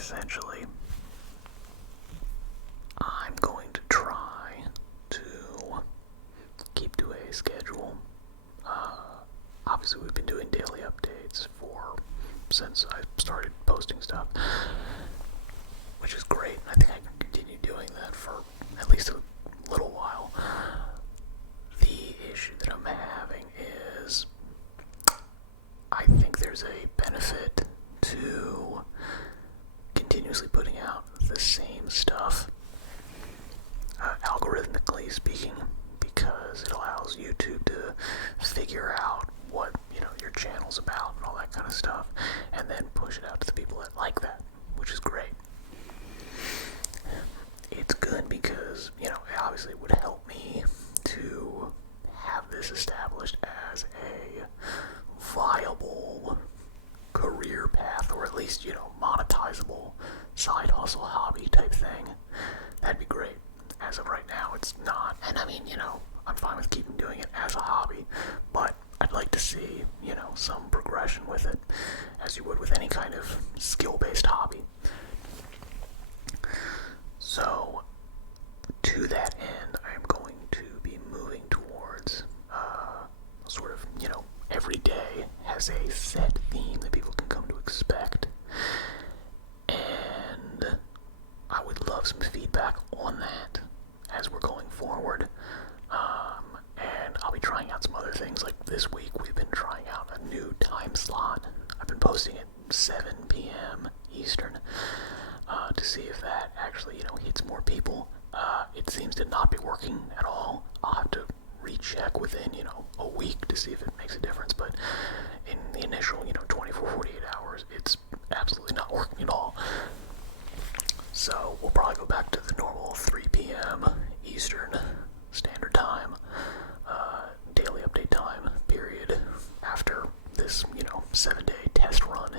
essentially, I'm going to try to keep to a schedule. Obviously, we've been doing daily updates since I started posting stuff, which is great. I think I can continue doing that for at least a little while. The issue that I'm having is I think there's a benefit to continuously putting out the same stuff, algorithmically speaking, because it allows YouTube to figure out what your channel's about and all that kind of stuff, and then push it out to the people that like that, which is great. It's good because it obviously would help me to have this established as a viable career path, or at least monetizable side hustle hobby type thing. That'd be great. As of right now, it's not. And I mean, I'm fine with keeping doing it as a hobby, but I'd like to see, some progression with it, as you would with any kind of skill-based hobby. So, to that end, I am going to be moving towards sort of, every day has a set theme that people can come to expect. And I would love some feedback on that as we're going forward. And I'll be trying out some other things. Like this week, we've been trying out a new time slot. I've been posting at 7 p.m. Eastern to see if that actually, hits more people. It seems to not be working at all. I'll have to recheck within, a week to see if it makes a difference. But in the initial, 24, 48 hours, it's absolutely not working at all. So we'll probably go back to the normal 3 p.m. Eastern Standard Time, daily update time period after this, 7-day test run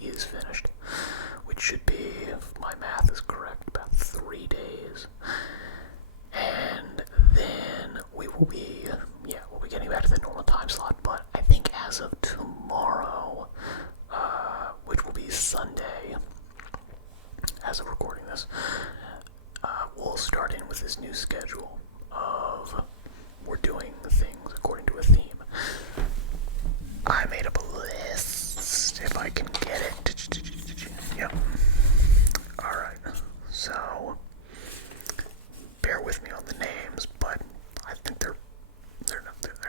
is finished, which should be, if my math is correct, about 3 days. And then we'll be getting back to the normal time slot, but I think as of tomorrow, which will be Sunday, as of recording this, we'll start in with this new schedule of we're doing things according to a theme. I made up a list, if I can get it. Yep. Alright, so bear with me on the names, but I think they're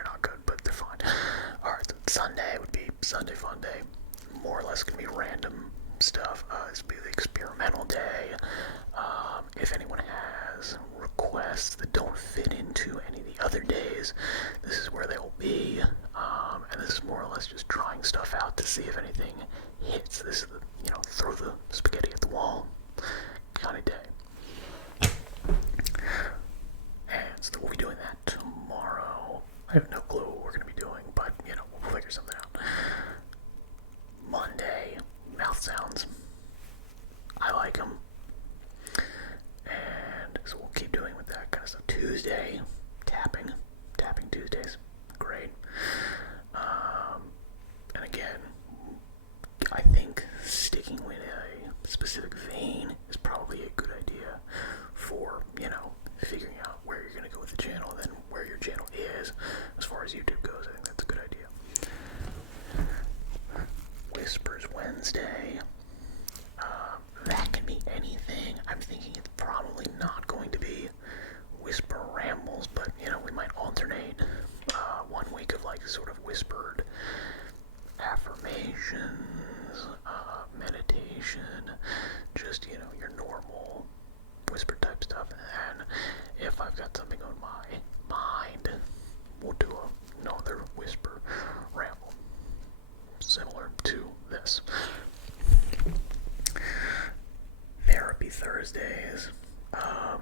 not good, but they're fine. Alright, so Sunday would be Sunday Fun Day. More or less gonna be random stuff. This will be the experimental day. If anyone has requests that don't fit into any of the other days, this is where they will be. And this is more or less just trying stuff out to see if anything hits. This is the, throw the spaghetti at the wall kind of day. And so we'll be doing that tomorrow. I have no clue what we're going to be doing, but, we'll figure something out. Monday, mouth sounds. I like them. And so we'll keep doing with that kind of stuff. Tuesday, tapping Tuesdays, great. And again, I think sticking with a specific vein is probably a good idea for, figuring out where you're going to go with the channel and then where your channel is as far as YouTube goes. I think that's a good idea. Whispers Wednesday. That can be anything. I'm thinking it's probably not going to be whisper rambles, but we might alternate 1 week of sort of whispered affirmations, meditation, just your normal whisper type stuff. And then if I've got something on my mind, we'll do another whisper ramble similar to this. Therapy Thursdays. I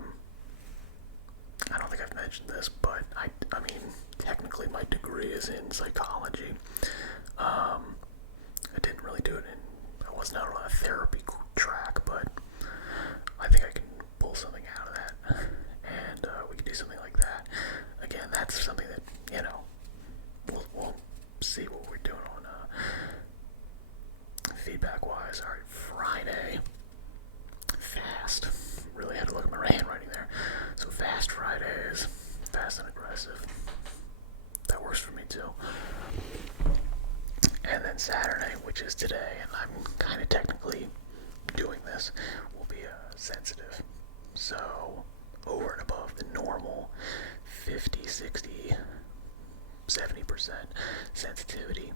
don't think I've mentioned this, but I mean, technically my degree is in psychology. I didn't really do it I wasn't out on a therapy track, but I think I can pull something out of that, and we can do something like that. Again, that's something that, we'll see what we're doing on feedback-wise. Alright, Friday. aggressive. That works for me too. And then Saturday, which is today, and I'm kind of technically doing this, will be sensitive. So over and above the normal 50, 60, 70% sensitivity.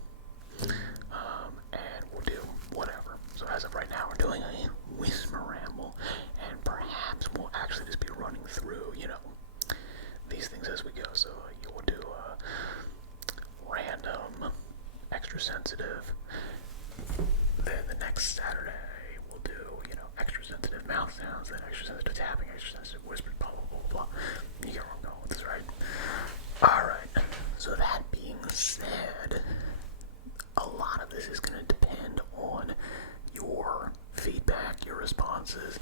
And we'll do whatever. So as of right now, we're doing a whisper ramble, and perhaps we'll actually just be running through, these things as we go. So you will do a random, extra sensitive. Then the next Saturday, we'll do, extra sensitive mouth sounds, then extra sensitive tapping, extra sensitive whispers, blah, blah, blah, blah. You get where I'm going with this, right? Alright, so that being said, a lot of this is going to depend on your feedback, your responses,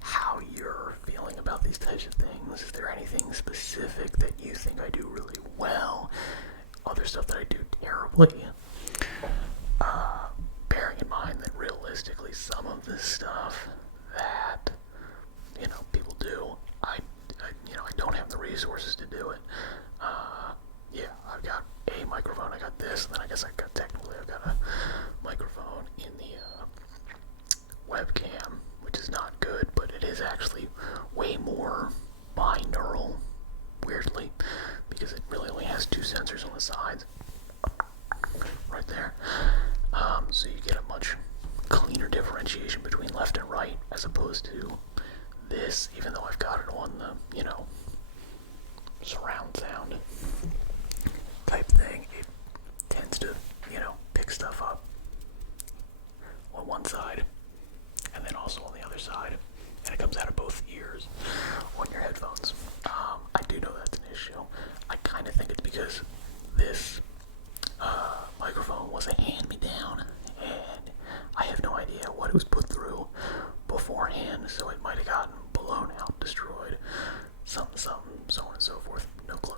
how you're feeling about these types of things. Is there anything specific that you think I do really well? Other stuff that I do terribly? Bearing in mind that realistically some of this stuff that, people do, I don't have the resources to do it. I've got a microphone, I got this, and then I guess I've got a microphone in the webcam, which is not good, but it is actually way more binaural, weirdly, because it really only has two sensors on the sides, right there. So you get a much cleaner differentiation between left and right, as opposed to this, even though I've got it on the, surround sound type thing. It tends to, pick stuff up on one side, and then also on the other side, and it comes out of both ears on your headphones. I do know that's an issue. I kind of think it's because this microphone was a hand-me-down, and I have no idea what it was put through beforehand, so it might have gotten blown out, destroyed, something, so on and so forth. No clue.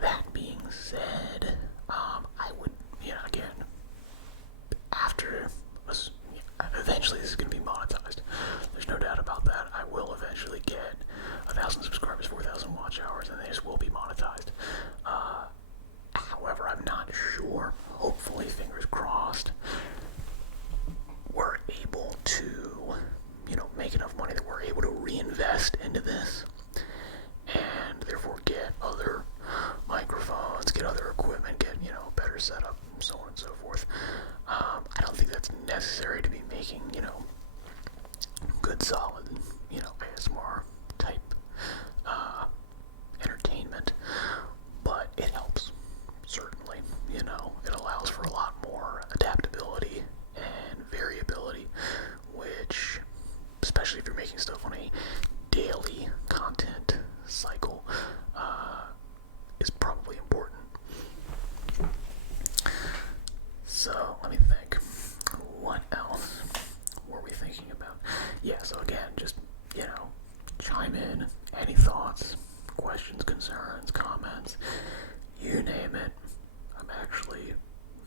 That being said, I would, again, after eventually this is going to be monetized. There's no doubt about that. I will eventually get 1,000 subscribers, 4,000 watch hours, and this will be monetized. However, I'm not sure. Hopefully, fingers crossed, we're able to, make enough money that we're able to reinvest into this, and therefore get other microphones, get other equipment, get, better setup, and so on and so forth. I don't think that's necessary to be making, good solid, ASMR type entertainment, but it helps, certainly. It allows for a lot more adaptability and variability, which, especially if you're making stuff on a daily content cycle, is probably important. So, let me think. What else were we thinking about? Yeah, so again, just, chime in. Any thoughts, questions, concerns, comments, you name it. I'm actually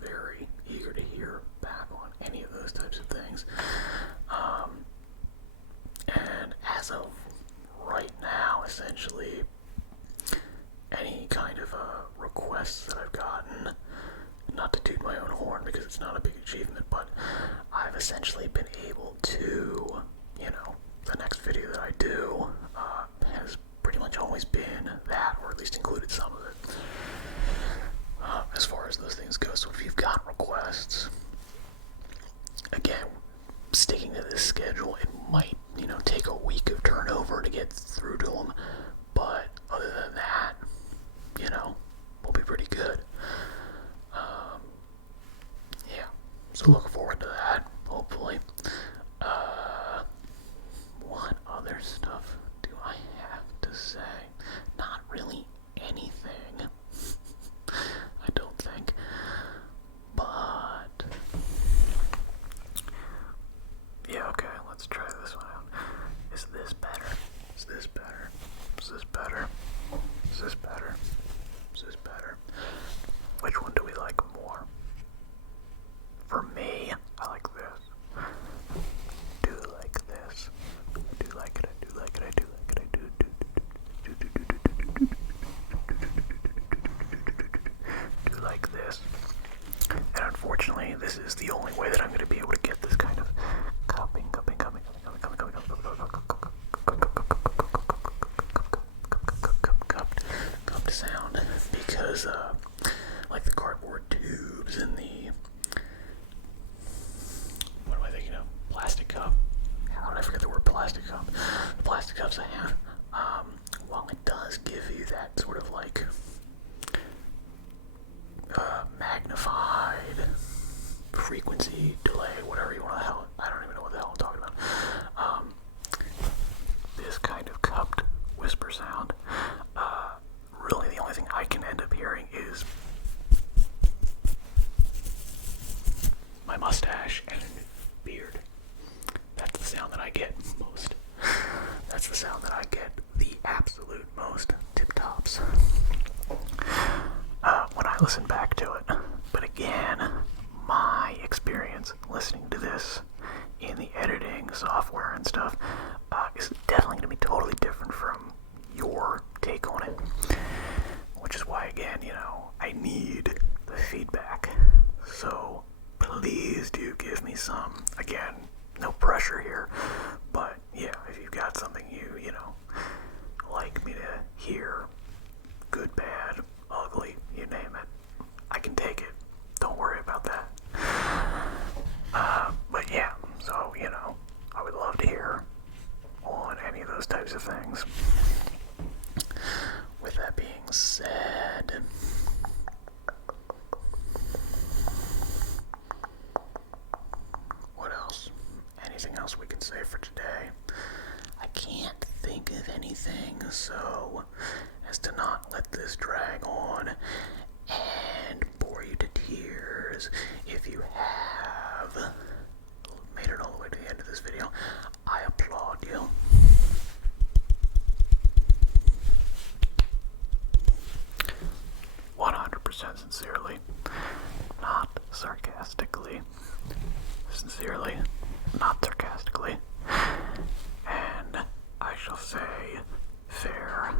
very eager to hear back on any of those types of things. And as of right now, essentially, any kind of requests that I've gotten, not to toot my own horn because it's not a big achievement, but I've essentially been able to, the next video that I do has pretty much always been that, or at least included some of it, as far as those things go. So if you've got requests, again, sticking to this schedule, it might, take a week of turnover to get through to them, but other than that, we'll be pretty good. So look forward to that, hopefully. What other stuff do I have to say? Not really anything, I don't think, but yeah, okay, let's try this one out. Is this better? Is this better? this in the editing software and stuff is definitely going to be totally different from your take on it. Which is why, again, I need the feedback. So please do give me some. Again, no pressure here. But yeah, if you've got something you like me to hear, good, bad, ugly, you name it, I can take it. Don't worry about that. But yeah, so, I would love to hear on any of those types of things. With that being said, what else? Anything else we can say for today? I can't think of anything, so as to not let this drag on and bore you to tears. If you have made it all the way to the end of this video, I applaud you. 100% sincerely, not sarcastically. Sincerely, not sarcastically. And I shall say farewell.